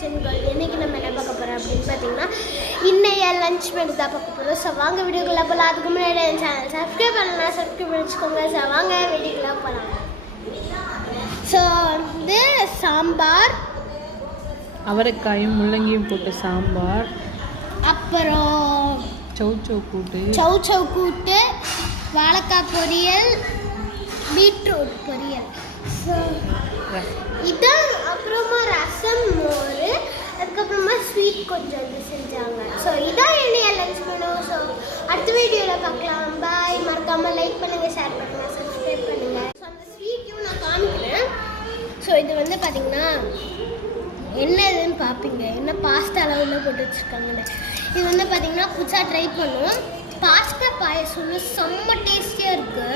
Kitchen girl. இன்றைக்கி நம்ம என்ன பார்க்க போகிறோம் அப்படின்னு பார்த்தீங்கன்னா இன்னைய லஞ்ச் மெனு தான் பார்க்க போகிறோம். ஸோ வாங்க வீடியோக்குள்ளே போகலாம். அதுக்கு முன்னாடி என் சேனல் சப்ஸ்கிரைப் பண்ணலாம், சப்ஸ்கிரைப் பண்ணிச்சுக்கோங்க. ஸோ வாங்க வீடியோக்குள்ளே போகலாம். ஸோ வந்து சாம்பார், அவரைக்காயும் முள்ளங்கியும் போட்டு சாம்பார், அப்புறம் சௌ கூட்டு, வாழைக்காய் பொரியல், பீட்ரூட் பொரியல். ஸோ இதான். அப்புறமா ரசம், மோர், அதுக்கப்புறமா ஸ்வீட் கொஞ்சம் வந்து செஞ்சாங்க. ஸோ இதான் என்னைய லஞ்ச் மெனு. ஸோ அடுத்த வீடியோவில் பார்க்கலாம். பாய். மறக்காமல் லைக் பண்ணுங்கள், ஷேர் பண்ணுங்கள், சப்ஸ்கிரைப் பண்ணுங்கள். ஸோ அந்த ஸ்வீட்டையும் நான் காமிக்கிறேன். ஸோ இது வந்து பார்த்திங்கன்னா என்ன இதுன்னு பார்ப்பீங்க, என்ன பாஸ்தாவில் உள்ள போட்டு வச்சுருக்காங்கன்னு. இது வந்து பார்த்திங்கன்னா புதுசாக ட்ரை பண்ணுவோம். பாஸ்தா பாயசம்னு செம்ம டேஸ்டியாக இருக்குது.